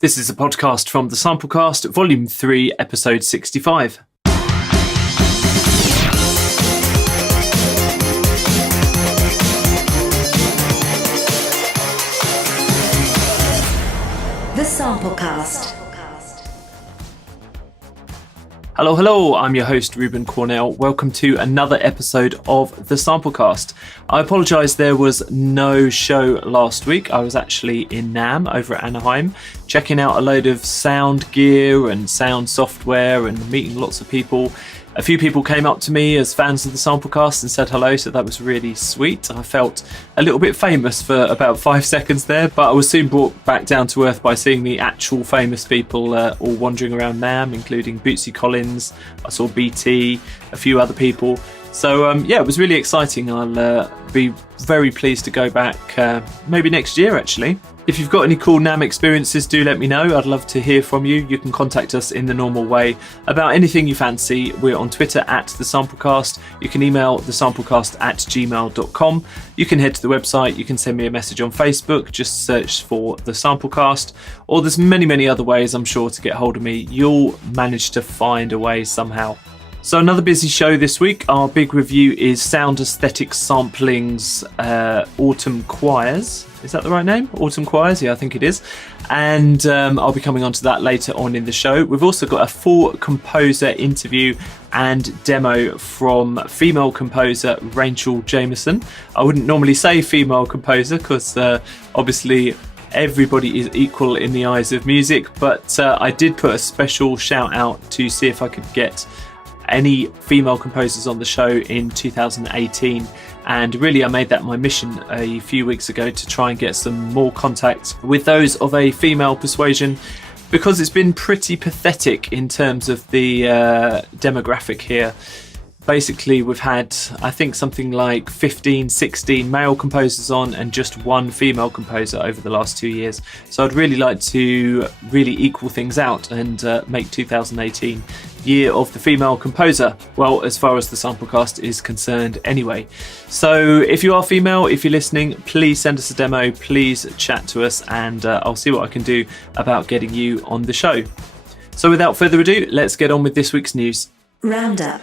This is a podcast from the Samplecast, Volume 3, Episode 65. The Samplecast. Hello, I'm your host Ruben Cornell. Welcome to another episode of the Samplecast. I apologise there was no show last week. I was actually in NAMM over at Anaheim, checking out a load of sound gear and sound software and meeting lots of people. A few people came up to me as fans of the Samplecast and said hello, so that was really sweet. I felt a little bit famous for about 5 seconds there, but I was soon brought back down to earth by seeing the actual famous people all wandering around NAMM, including Bootsy Collins. I saw BT, a few other people. So it was really exciting. I'll be very pleased to go back maybe next year, actually. If you've got any cool NAMM experiences, do let me know. I'd love to hear from you. You can contact us in the normal way about anything you fancy. We're on Twitter at The Samplecast. You can email thesamplecast@gmail.com. You can head to the website. You can send me a message on Facebook. Just search for The Samplecast. Or there's many other ways, I'm sure, to get hold of me. You'll manage to find a way somehow. So another busy show this week. Our big review is Sound Aesthetic Sampling's Autumn Choirs. Is that the right name? Autumn Choirs? Yeah, I think it is. And I'll be coming on to that later on in the show. We've also got a full composer interview and demo from female composer Rachel Jamieson. I wouldn't normally say female composer because obviously everybody is equal in the eyes of music, but I did put a special shout out to see if I could get any female composers on the show in 2018, and really I made that my mission a few weeks ago to try and get some more contact with those of a female persuasion, because it's been pretty pathetic in terms of the demographic here. Basically, we've had, I think, something like 15, 16 male composers on and just one female composer over the last 2 years. So I'd really like to really equal things out and make 2018 year of the female composer. Well, as far as the Samplecast is concerned anyway. So if you are female, if you're listening, please send us a demo, please chat to us, and I'll see what I can do about getting you on the show. So without further ado, let's get on with this week's news. Roundup.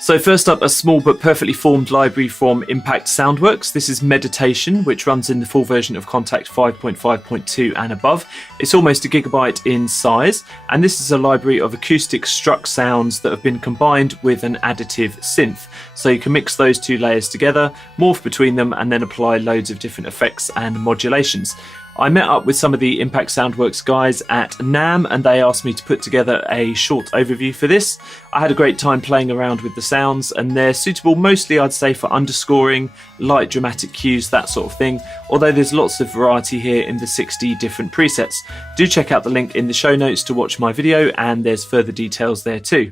So first up, a small but perfectly formed library from Impact Soundworks. This is Meditation, which runs in the full version of Kontakt 5.5.2 and above. It's almost a gigabyte in size, and this is a library of acoustic struck sounds that have been combined with an additive synth. So you can mix those two layers together, morph between them, and then apply loads of different effects and modulations. I met up with some of the Impact Soundworks guys at NAMM, and they asked me to put together a short overview for this. I had a great time playing around with the sounds, and they're suitable mostly, I'd say, for underscoring, light dramatic cues, that sort of thing, although there's lots of variety here in the 60 different presets. Do check out the link in the show notes to watch my video, and there's further details there too.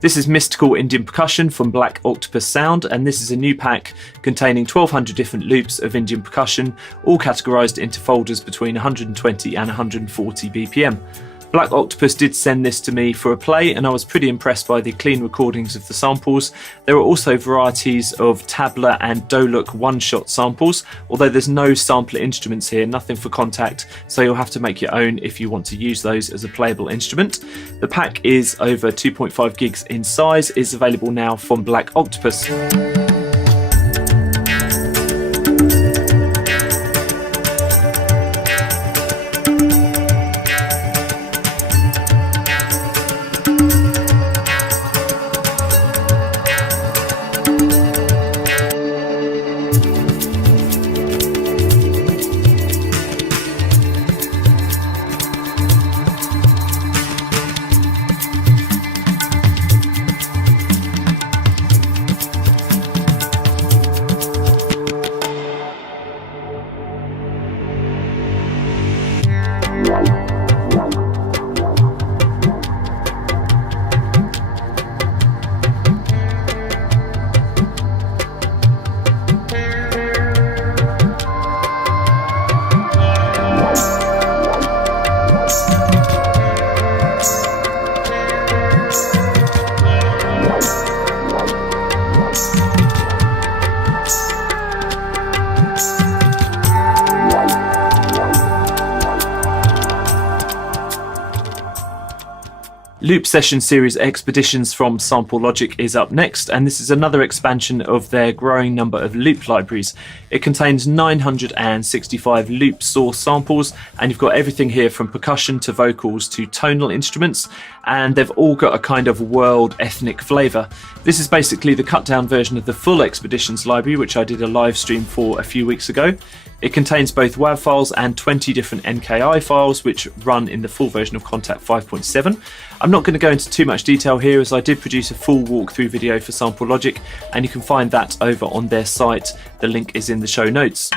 This is Mystical Indian Percussion from Black Octopus Sound, and this is a new pack containing 1,200 different loops of Indian percussion, all categorised into folders between 120 and 140 BPM. Black Octopus did send this to me for a play, and I was pretty impressed by the clean recordings of the samples. There are also varieties of tabla and doluk one-shot samples, although there's no sampler instruments here, nothing for Kontakt, so you'll have to make your own if you want to use those as a playable instrument. The pack is over 2.5 gigs in size, is available now from Black Octopus. Loop Session Series Expeditions from Sample Logic is up next, and this is another expansion of their growing number of loop libraries. It contains 965 loop source samples, and you've got everything here from percussion to vocals to tonal instruments, and they've all got a kind of world ethnic flavour. This is basically the cut down version of the full Expeditions library, which I did a live stream for a few weeks ago. It contains both WAV files and 20 different NKI files, which run in the full version of Kontakt 5.7. I'm not going to go into too much detail here, as I did produce a full walkthrough video for Sample Logic, and you can find that over on their site. The link is in the show notes.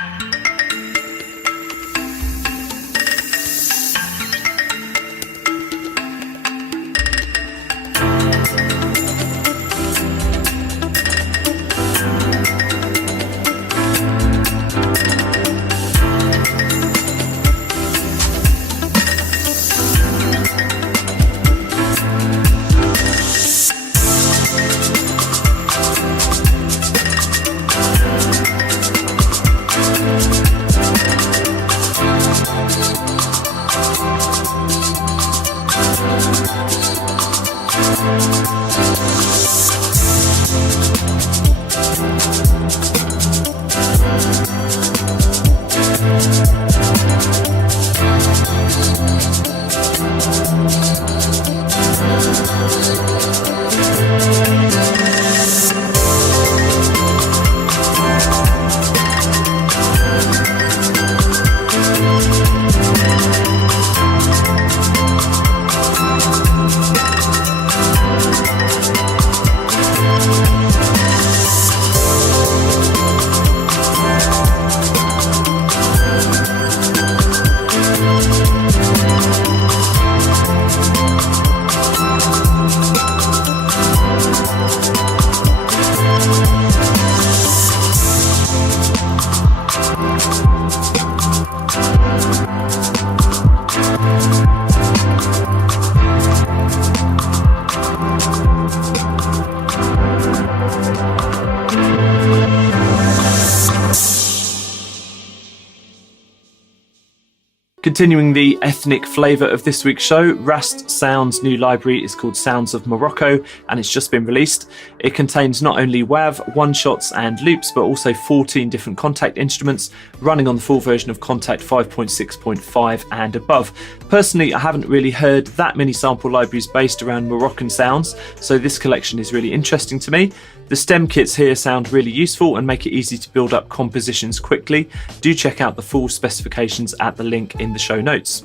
Continuing the ethnic flavour of this week's show, Rast Sound's new library is called Sounds of Morocco, and it's just been released. It contains not only WAV, one-shots and loops, but also 14 different Kontakt instruments running on the full version of Kontakt 5.6.5 and above. Personally, I haven't really heard that many sample libraries based around Moroccan sounds, so this collection is really interesting to me. The stem kits here sound really useful and make it easy to build up compositions quickly. Do check out the full specifications at the link in the show notes.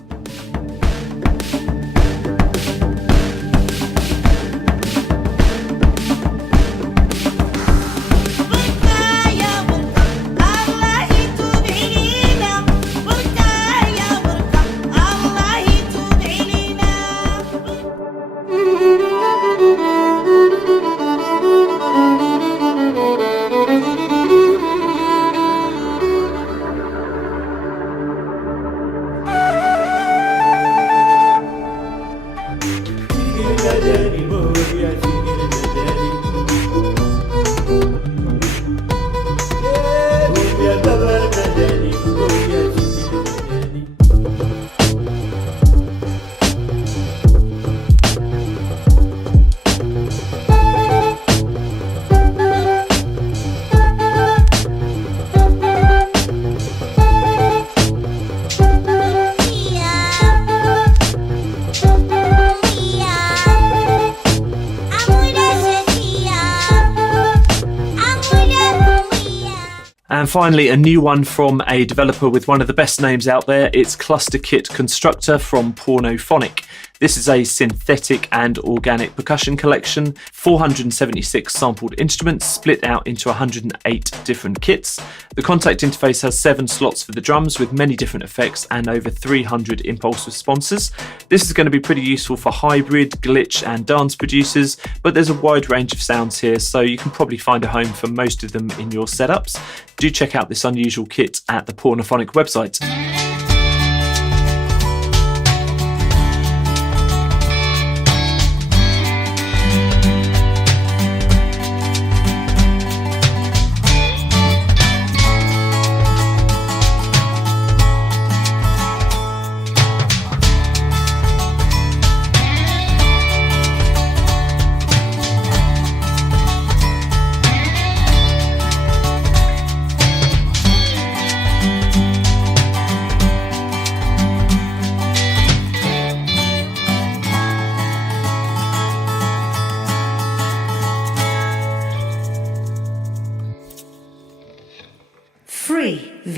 And finally, a new one from a developer with one of the best names out there. It's Klüsterkitt Konstruktor from Pornofonic. This is a synthetic and organic percussion collection, 476 sampled instruments split out into 108 different kits. The Kontakt interface has 7 slots for the drums with many different effects and over 300 impulse responses. This is going to be pretty useful for hybrid, glitch and dance producers, but there's a wide range of sounds here, so you can probably find a home for most of them in your setups. Do check out this unusual kit at the Pornofonic website.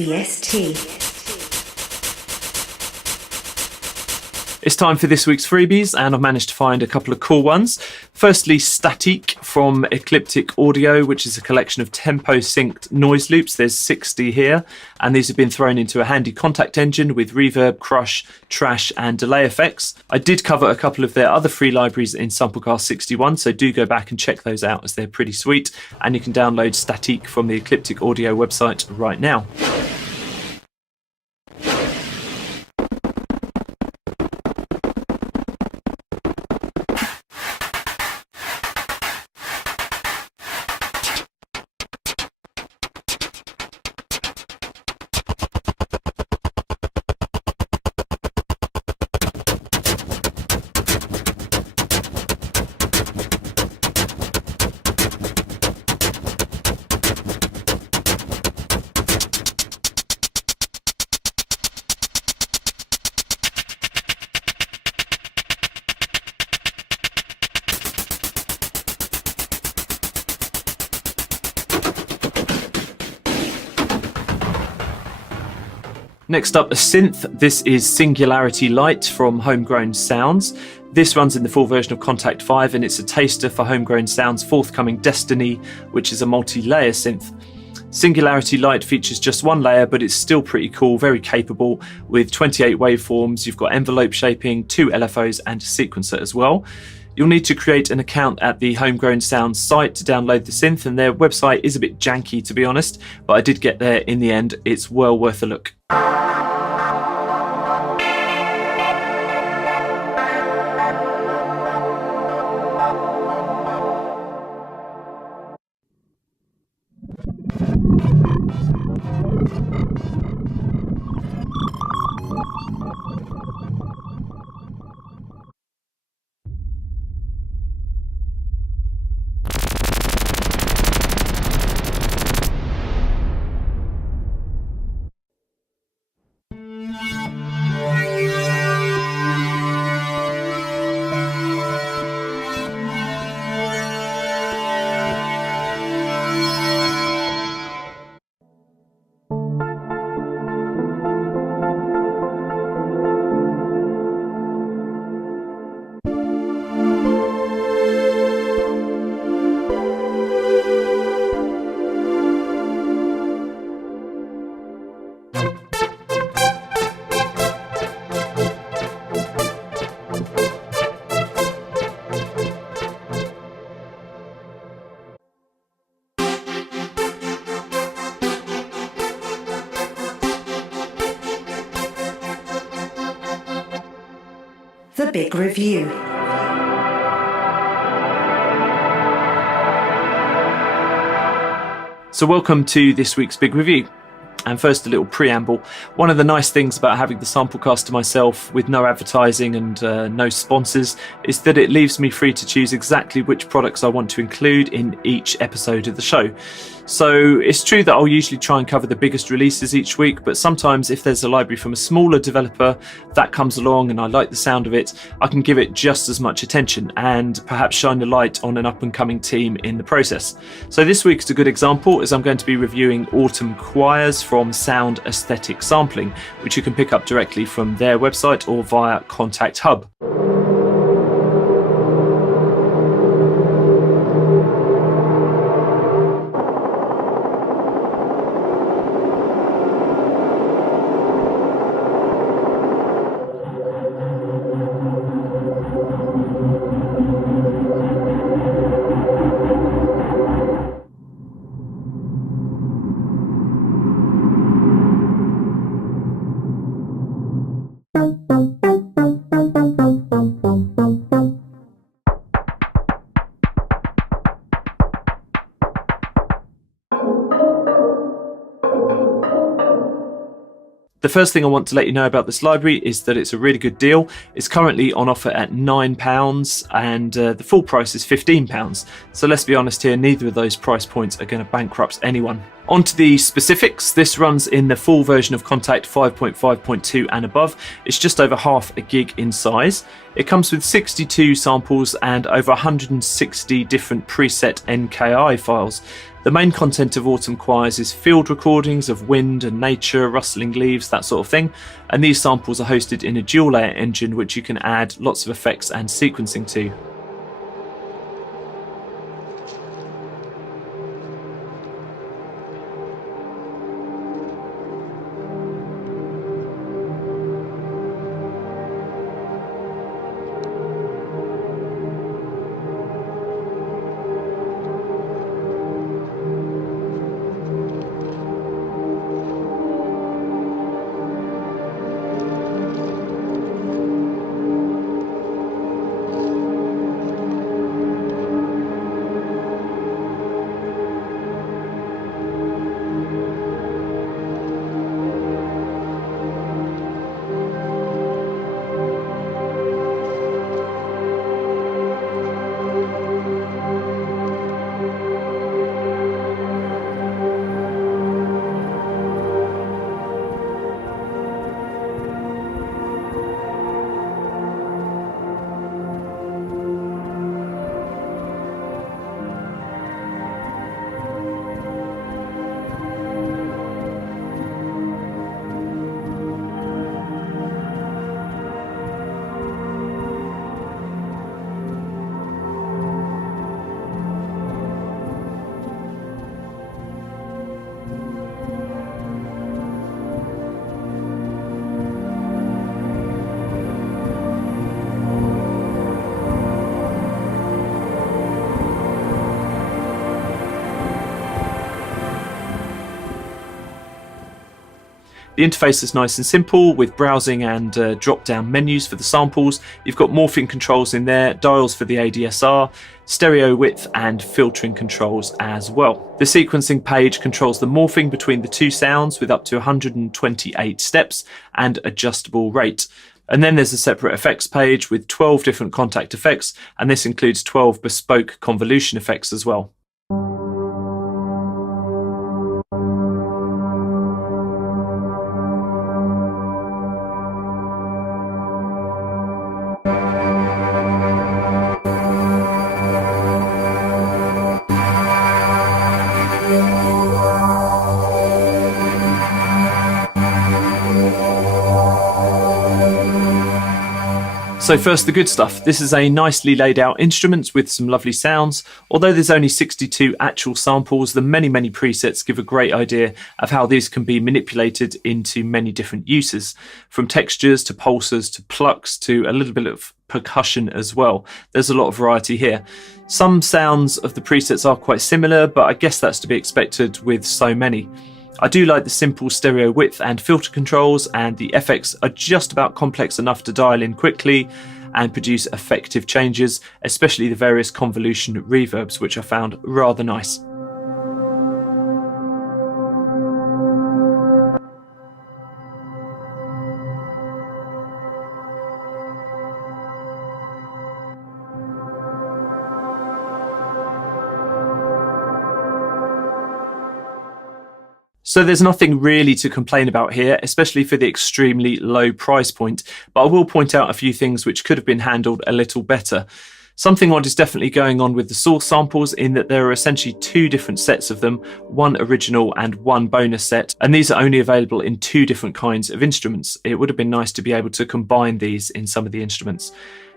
BST. It's time for this week's freebies, and I've managed to find a couple of cool ones. Firstly, Statiq from Ecliptiq Audio, which is a collection of tempo-synced noise loops. There's 60 here, and these have been thrown into a handy contact engine with reverb, crush, trash, and delay effects. I did cover a couple of their other free libraries in Samplecast 61, so do go back and check those out as they're pretty sweet, and you can download Statiq from the Ecliptiq Audio website right now. Next up, a synth. This is Singularity Lite from Homegrown Sounds. This runs in the full version of Kontakt 5, and it's a taster for Homegrown Sounds' forthcoming Destiny, which is a multi-layer synth. Singularity Lite features just one layer, but it's still pretty cool, very capable, with 28 waveforms. You've got envelope shaping, 2 LFOs, and a sequencer as well. You'll need to create an account at the Homegrown Sounds site to download the synth, and their website is a bit janky, to be honest, but I did get there in the end. It's well worth a look. The Big Review. So welcome to this week's Big Review. And first, a little preamble. One of the nice things about having the Samplecast to myself with no advertising and no sponsors is that it leaves me free to choose exactly which products I want to include in each episode of the show. So it's true that I'll usually try and cover the biggest releases each week, but sometimes if there's a library from a smaller developer that comes along and I like the sound of it, I can give it just as much attention and perhaps shine a light on an up-and-coming team in the process. So this week's a good example, as I'm going to be reviewing Autumn Choirs from Sound Aesthetic Sampling, which you can pick up directly from their website or via Kontakt Hub. The first thing I want to let you know about this library is that it's a really good deal. It's currently on offer at £9 and the full price is £15. So let's be honest here, neither of those price points are going to bankrupt anyone. On to the specifics. This runs in the full version of Kontakt 5.5.2 and above. It's just over half a gig in size. It comes with 62 samples and over 160 different preset NKI files. The main content of Autumn Choirs is field recordings of wind and nature, rustling leaves, that sort of thing, and these samples are hosted in a dual layer engine which you can add lots of effects and sequencing to. The interface is nice and simple with browsing and drop-down menus for the samples. You've got morphing controls in there, dials for the ADSR, stereo width and filtering controls as well. The sequencing page controls the morphing between the two sounds with up to 128 steps and adjustable rate. And then there's a separate effects page with 12 different contact effects, and this includes 12 bespoke convolution effects as well. So first, the good stuff. This is a nicely laid out instrument with some lovely sounds. Although there's only 62 actual samples, the many presets give a great idea of how these can be manipulated into many different uses, from textures to pulses to plucks to a little bit of percussion as well. There's a lot of variety here. Some sounds of the presets are quite similar, but I guess that's to be expected with so many. I do like the simple stereo width and filter controls, and the FX are just about complex enough to dial in quickly and produce effective changes, especially the various convolution reverbs, which I found rather nice. So there's nothing really to complain about here, especially for the extremely low price point, but I will point out a few things which could have been handled a little better. Something odd is definitely going on with the source samples in that there are essentially two different sets of them, one original and one bonus set, and these are only available in two different kinds of instruments. It would have been nice to be able to combine these in some of the instruments.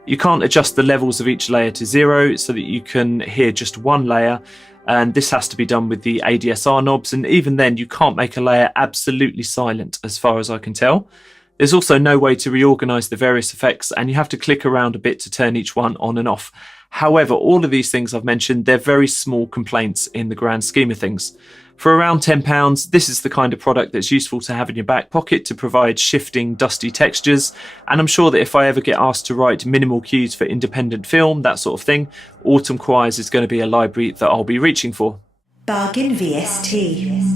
You can't adjust the levels of each layer to 0 so that you can hear just one layer, and this has to be done with the ADSR knobs, and even then you can't make a layer absolutely silent as far as I can tell. There's also no way to reorganize the various effects, and you have to click around a bit to turn each one on and off. However, all of these things I've mentioned, they're very small complaints in the grand scheme of things. For around £10, this is the kind of product that's useful to have in your back pocket to provide shifting, dusty textures, and I'm sure that if I ever get asked to write minimal cues for independent film, that sort of thing, Autumn Choirs is going to be a library that I'll be reaching for. Bargain VST.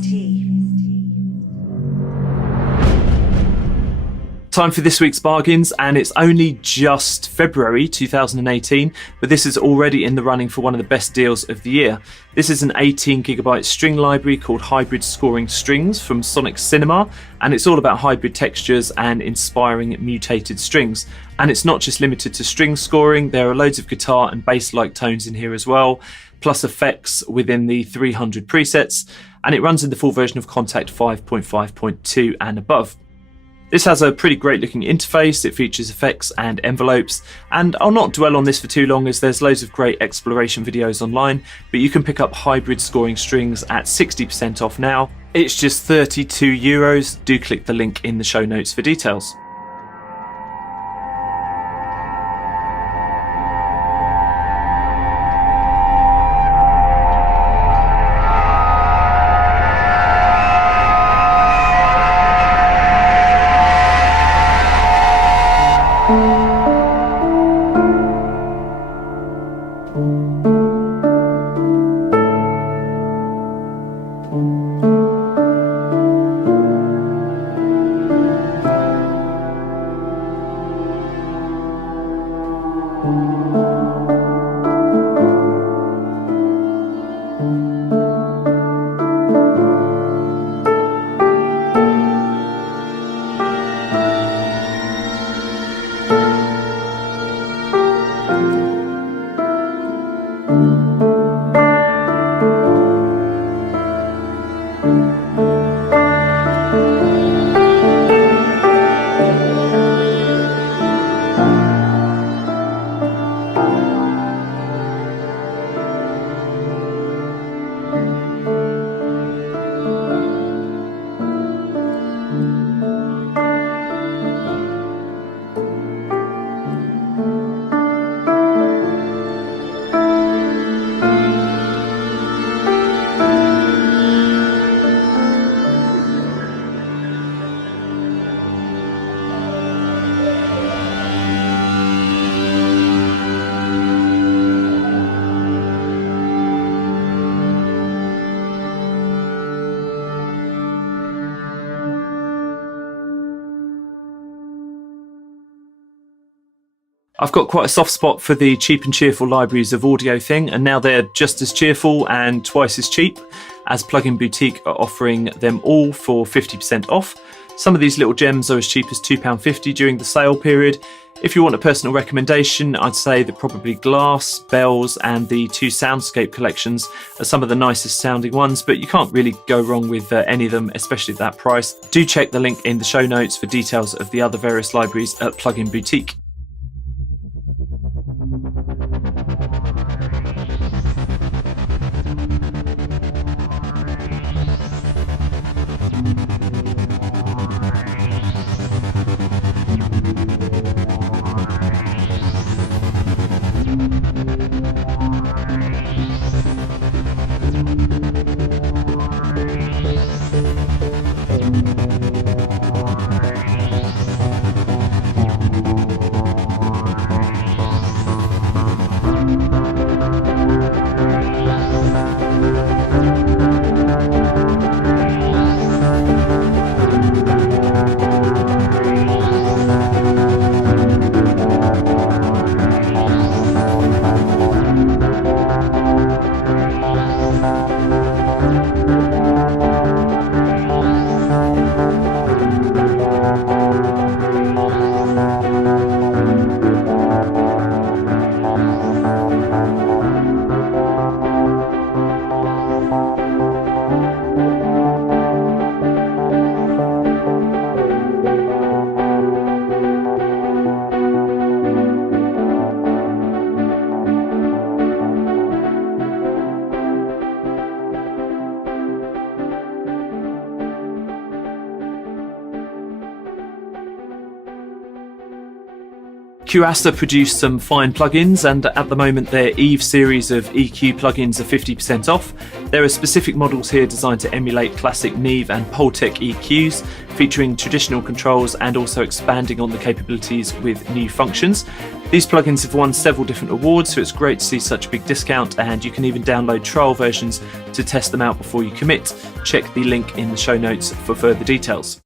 Time for this week's bargains, and it's only just February 2018, but this is already in the running for one of the best deals of the year. This is an 18GB string library called Hybrid Scoring Strings from Sonic Cinema, and it's all about hybrid textures and inspiring mutated strings. And it's not just limited to string scoring, there are loads of guitar and bass-like tones in here as well, plus effects within the 300 presets, and it runs in the full version of Contact 5.5.2 and above. This has a pretty great looking interface, it features effects and envelopes, and I'll not dwell on this for too long as there's loads of great exploration videos online, but you can pick up Hybrid Scoring Strings at 60% off now. It's just €32. Do click the link in the show notes for details. I've got quite a soft spot for the cheap and cheerful libraries of audio thing, and now they're just as cheerful and twice as cheap, as Plugin Boutique are offering them all for 50% off. Some of these little gems are as cheap as £2.50 during the sale period. If you want a personal recommendation, I'd say that probably Glass, Bells and the two Soundscape collections are some of the nicest sounding ones, but you can't really go wrong with any of them, especially at that price. Do check the link in the show notes for details of the other various libraries at Plugin Boutique. Rast produced some fine plugins, and at the moment their Eve series of EQ plugins are 50% off. There are specific models here designed to emulate classic Neve and Poltec EQs, featuring traditional controls and also expanding on the capabilities with new functions. These plugins have won several different awards, so it's great to see such a big discount, and you can even download trial versions to test them out before you commit. Check the link in the show notes for further details.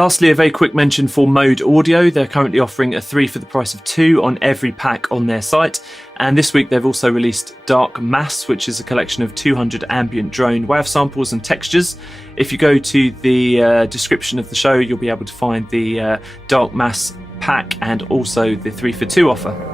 Lastly, a very quick mention for Mode Audio. They're currently offering a 3 for the price of 2 on every pack on their site. And this week they've also released Dark Mass, which is a collection of 200 ambient drone WAV samples and textures. If you go to the description of the show, you'll be able to find the Dark Mass pack and also the 3 for 2 offer.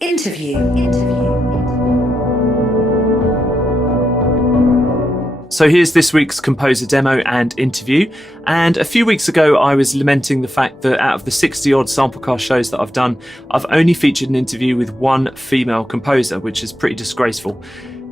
Interview. So here's this week's composer demo and interview. And a few weeks ago, I was lamenting the fact that out of the 60 odd Samplecast shows that I've done, I've only featured an interview with one female composer, which is pretty disgraceful.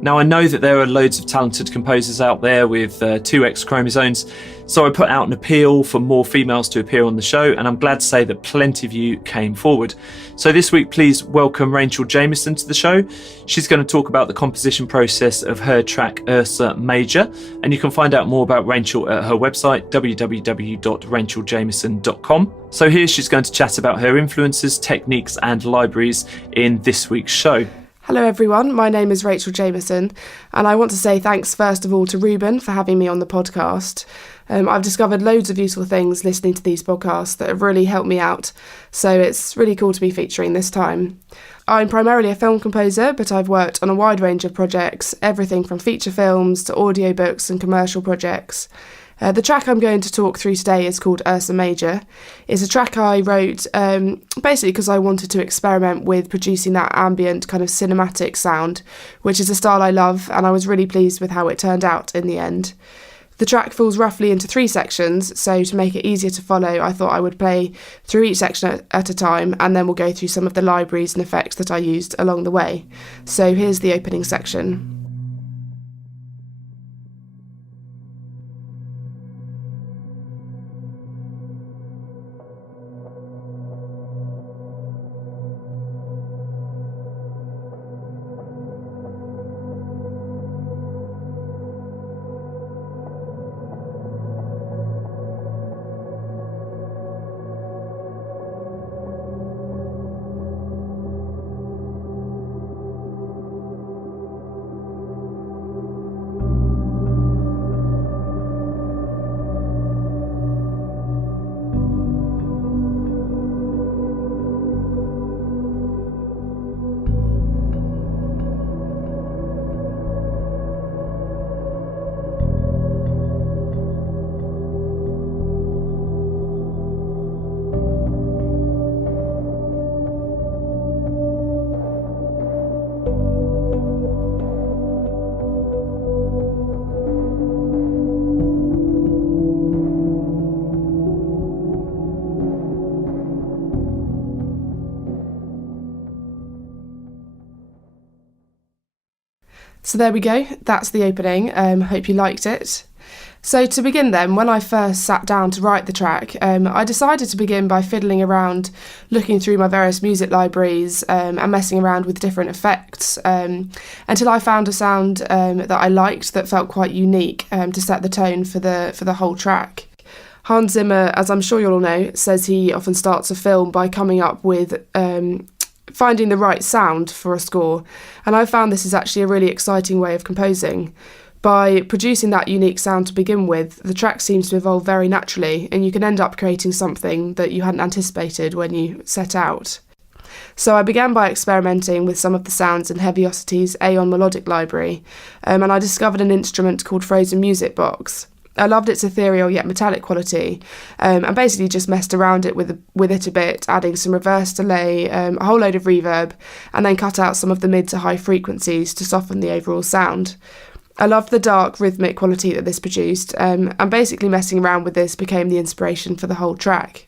Now, I know that there are loads of talented composers out there with 2 X chromosomes, so I put out an appeal for more females to appear on the show, and I'm glad to say that plenty of you came forward. So this week, please welcome Rachel Jamieson to the show. She's going to talk about the composition process of her track Ursa Major, and you can find out more about Rachel at her website, www.racheljamieson.com. So here she's going to chat about her influences, techniques, and libraries in this week's show. Hello everyone, my name is Rachel Jamieson, and I want to say thanks first of all to Ruben for having me on the podcast. I've discovered loads of useful things listening to these podcasts that have really helped me out, so it's really cool to be featuring this time. I'm primarily a film composer, but I've worked on a wide range of projects, everything from feature films to audiobooks and commercial projects. The track I'm going to talk through today is called Ursa Major. It's a track I wrote basically because I wanted to experiment with producing that ambient kind of cinematic sound, which is a style I love, and I was really pleased with how it turned out in the end. The track falls roughly into 3 sections, so to make it easier to follow, I thought I would play through each section at a time, and then we'll go through some of the libraries and effects that I used along the way. So here's the opening section. So there we go, that's the opening. Hope you liked it. So to begin then, when I first sat down to write the track, I decided to begin by fiddling around, looking through my various music libraries and messing around with different effects until I found a sound that I liked that felt quite unique to set the tone for the whole track. Hans Zimmer, as I'm sure you'll all know, says he often starts a film by coming up with finding the right sound for a score, and I found this is actually a really exciting way of composing. By producing that unique sound to begin with, the track seems to evolve very naturally, and you can end up creating something that you hadn't anticipated when you set out. So I began by experimenting with some of the sounds in Heaviosity's Aeon melodic library, and I discovered an instrument called Frozen Music Box. I loved its ethereal yet metallic quality, and basically just messed around it with it a bit, adding some reverse delay, a whole load of reverb, and then cut out some of the mid to high frequencies to soften the overall sound. I loved the dark rhythmic quality that this produced, and basically messing around with this became the inspiration for the whole track.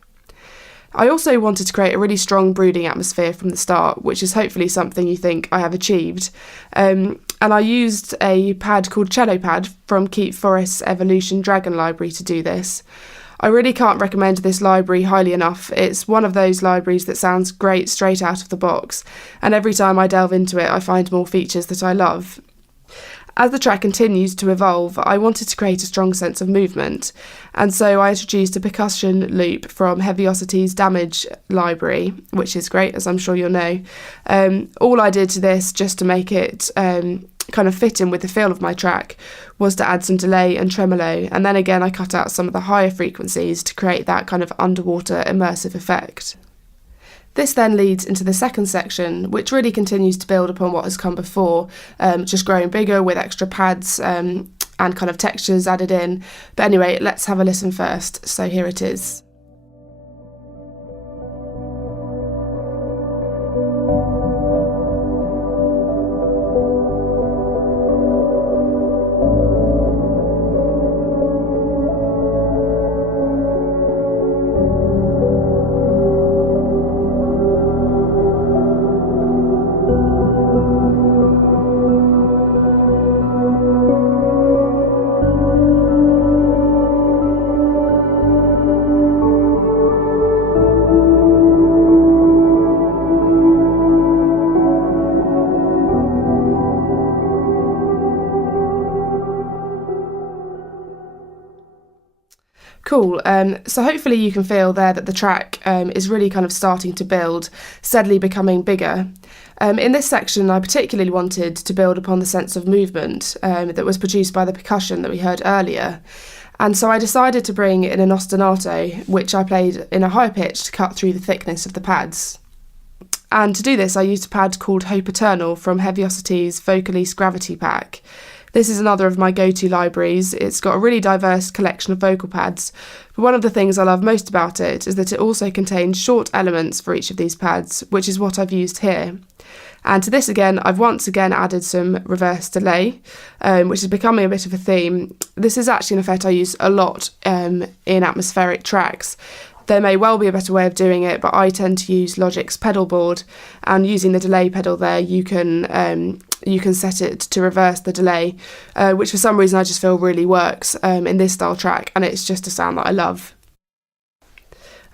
I also wanted to create a really strong brooding atmosphere from the start, which is hopefully something you think I have achieved. And I used a pad called Cello Pad from Keith Forrest's Evolution Dragon library to do this. I really can't recommend this library highly enough. It's one of those libraries that sounds great straight out of the box, and every time I delve into it I find more features that I love. As the track continues to evolve, I wanted to create a strong sense of movement, and so I introduced a percussion loop from Heaviosity's Damage library, which is great, as I'm sure you'll know. All I did to this, just to make it kind of fit in with the feel of my track, was to add some delay and tremolo, and then again I cut out some of the higher frequencies to create that kind of underwater immersive effect. This then leads into the second section, which really continues to build upon what has come before, just growing bigger with extra pads and kind of textures added in. But anyway, let's have a listen first. So here it is. Cool. So hopefully you can feel there that the track is really kind of starting to build, steadily becoming bigger. In this section, I particularly wanted to build upon the sense of movement that was produced by the percussion that we heard earlier. And so I decided to bring in an ostinato, which I played in a high pitch to cut through the thickness of the pads. And to do this, I used a pad called Hope Eternal from Heaviosity's Vocalise Gravity Pack. This is another of my go-to libraries. It's got a really diverse collection of vocal pads, but one of the things I love most about it is that it also contains short elements for each of these pads, which is what I've used here. And to this again, I've once again added some reverse delay, which is becoming a bit of a theme. This is actually an effect I use a lot in atmospheric tracks. There may well be a better way of doing it, but I tend to use Logic's pedal board, and using the delay pedal there, you can set it to reverse the delay, which for some reason I just feel really works in this style track, and it's just a sound that I love.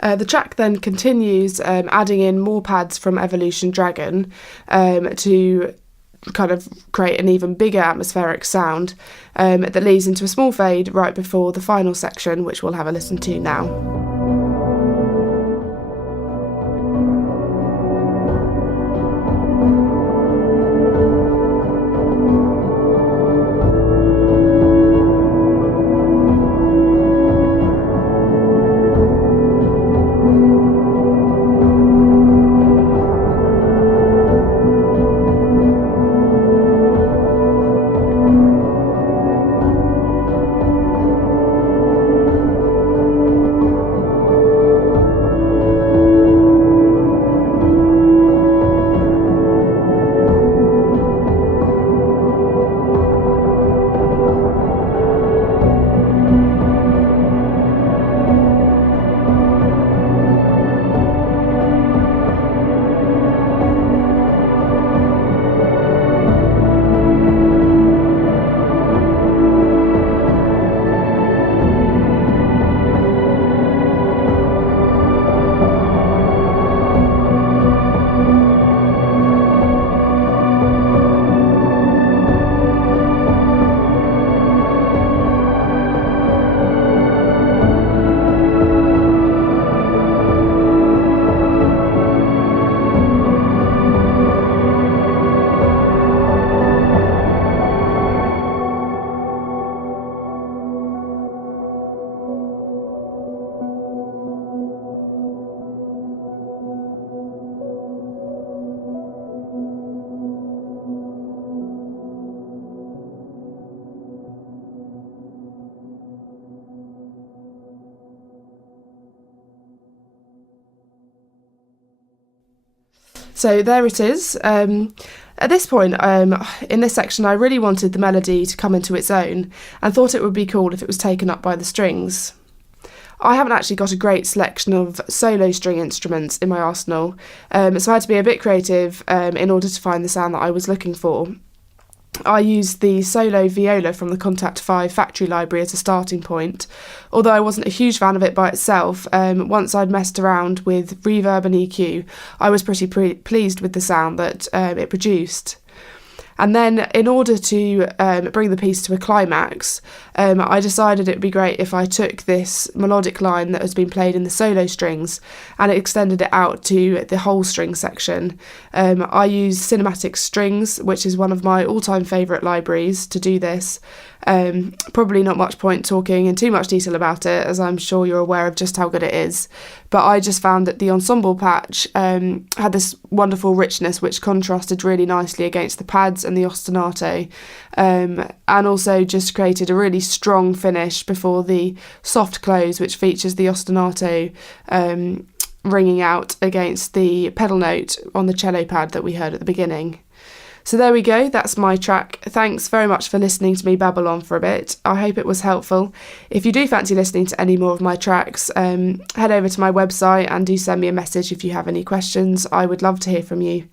The track then continues adding in more pads from Evolution Dragon to kind of create an even bigger atmospheric sound that leads into a small fade right before the final section, which we'll have a listen to now. So there it is. At this point, in this section, I really wanted the melody to come into its own and thought it would be cool if it was taken up by the strings. I haven't actually got a great selection of solo string instruments in my arsenal, so I had to be a bit creative in order to find the sound that I was looking for. I used the solo viola from the Contact 5 factory library as a starting point, although I wasn't a huge fan of it by itself. Once I'd messed around with reverb and EQ, I was pretty pleased with the sound that it produced. And then in order to bring the piece to a climax, I decided it would be great if I took this melodic line that has been played in the solo strings and extended it out to the whole string section. I use Cinematic Strings, which is one of my all-time favourite libraries, to do this. Probably not much point talking in too much detail about it, as I'm sure you're aware of just how good it is. But I just found that the ensemble patch had this wonderful richness which contrasted really nicely against the pads and the ostinato, and also just created a really strong finish before the soft close, which features the ostinato ringing out against the pedal note on the cello pad that we heard at the beginning. So there we go, that's my track. Thanks very much for listening to me babble on for a bit. I hope it was helpful. If you do fancy listening to any more of my tracks, head over to my website and do send me a message if you have any questions. I would love to hear from you.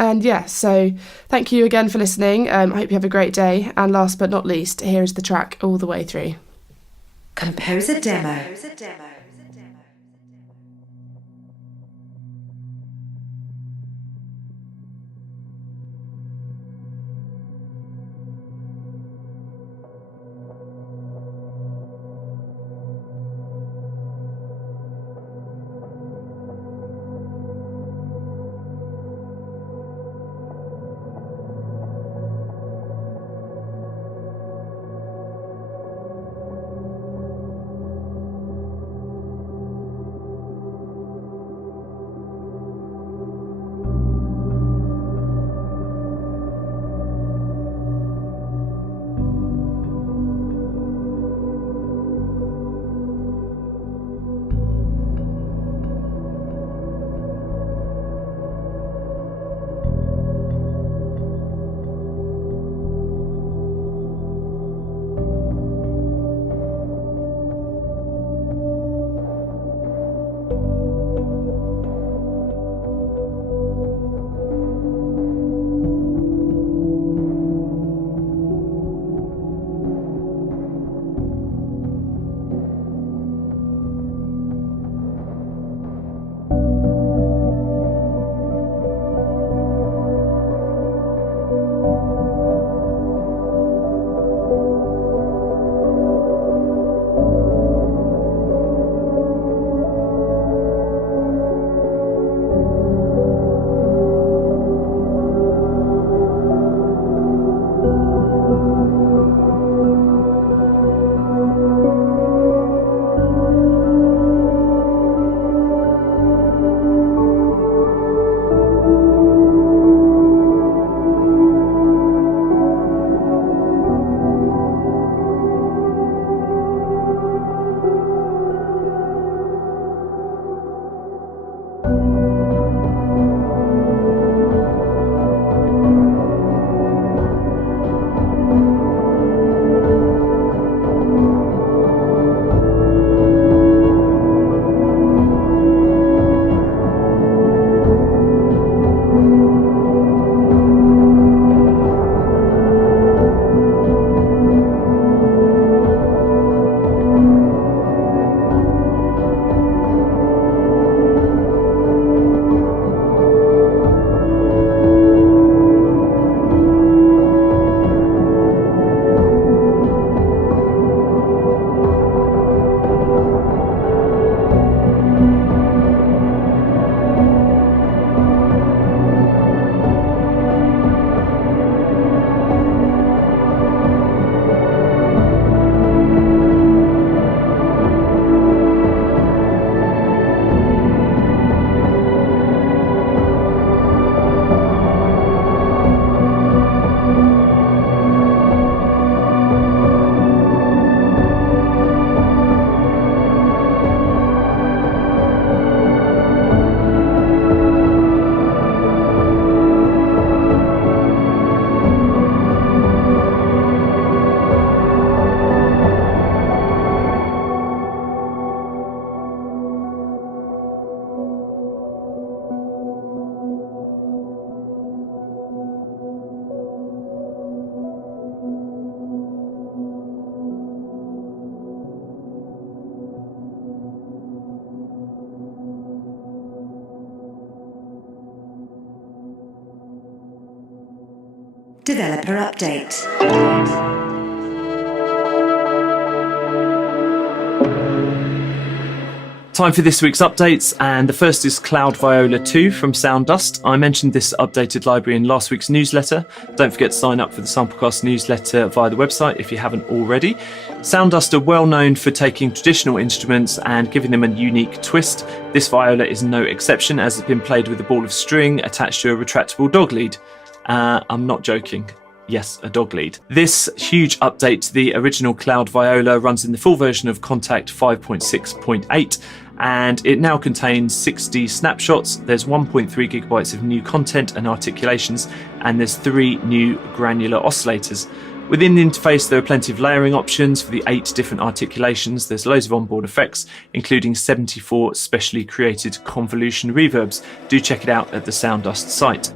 And yeah, so thank you again for listening. I hope you have a great day. And last but not least, here is the track all the way through. Composer Demo. Developer update. Time for this week's updates, and the first is Cloud Viola 2 from Soundust. I mentioned this updated library in last week's newsletter. Don't forget to sign up for the Samplecast newsletter via the website if you haven't already. Soundust are well known for taking traditional instruments and giving them a unique twist. This viola is no exception, as it's been played with a ball of string attached to a retractable dog lead. I'm not joking. Yes, a dog lead. This huge update to the original Cloud Viola runs in the full version of Contact 5.6.8, and it now contains 60 snapshots. There's 1.3 gigabytes of new content and articulations, and there's 3 new granular oscillators. Within the interface, there are plenty of layering options for the 8 different articulations. There's loads of onboard effects, including 74 specially created convolution reverbs. Do check it out at the Soundust site.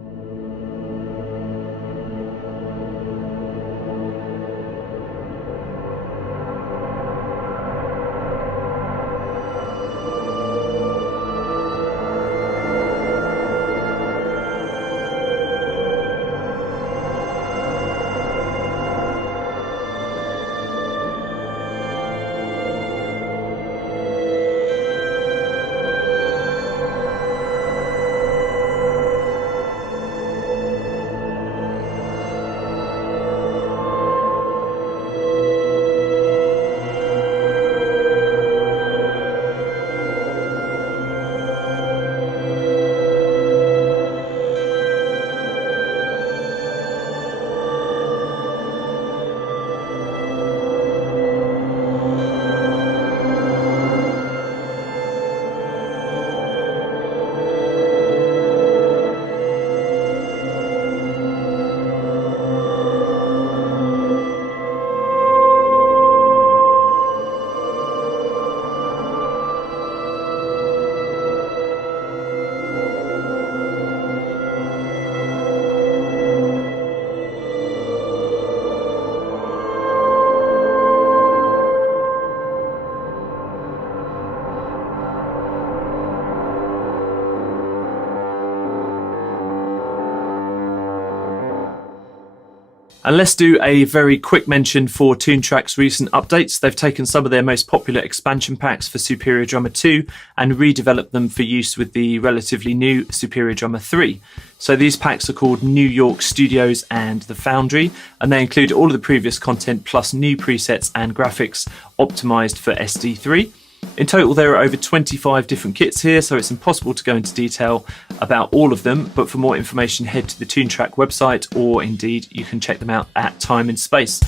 And let's do a very quick mention for Toontrack's recent updates. They've taken some of their most popular expansion packs for Superior Drummer 2 and redeveloped them for use with the relatively new Superior Drummer 3. So these packs are called New York Studios and The Foundry, and they include all of the previous content plus new presets and graphics optimized for SD3. In total, there are over 25 different kits here, so it's impossible to go into detail about all of them, but for more information, head to the Toontrack website, or indeed, you can check them out at Time and Space.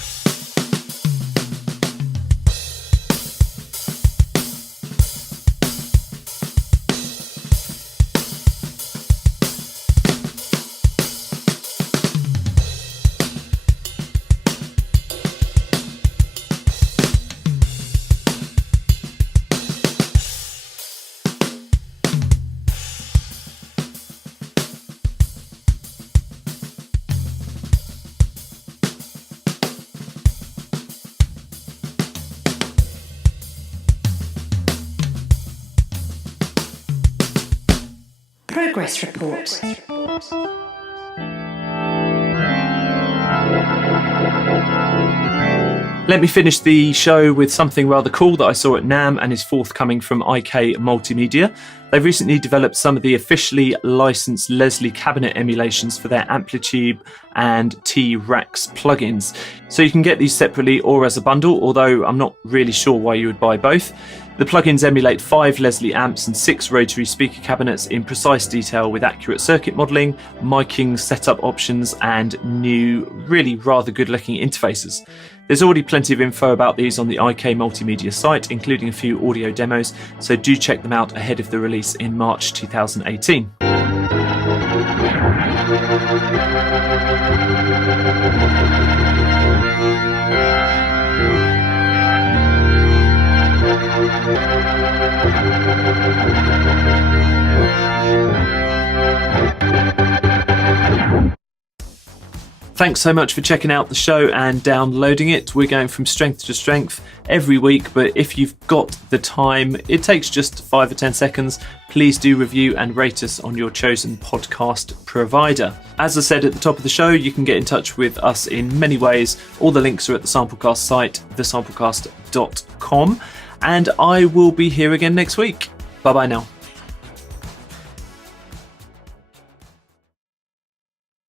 Progress report. Let me finish the show with something rather cool that I saw at NAMM and is forthcoming from IK Multimedia. They've recently developed some of the officially licensed Leslie cabinet emulations for their Amplitude and T-Rax plugins. So you can get these separately or as a bundle, although I'm not really sure why you would buy both. The plugins emulate 5 Leslie amps and 6 rotary speaker cabinets in precise detail with accurate circuit modelling, miking setup options, and new, really rather good looking interfaces. There's already plenty of info about these on the IK Multimedia site, including a few audio demos, so do check them out ahead of the release in March 2018. Thanks so much for checking out the show and downloading it. We're going from strength to strength every week, but if you've got the time, it takes just 5 or 10 seconds. Please do review and rate us on your chosen podcast provider. As I said at the top of the show, you can get in touch with us in many ways. All the links are at the Samplecast site, thesamplecast.com, and I will be here again next week. Bye bye now.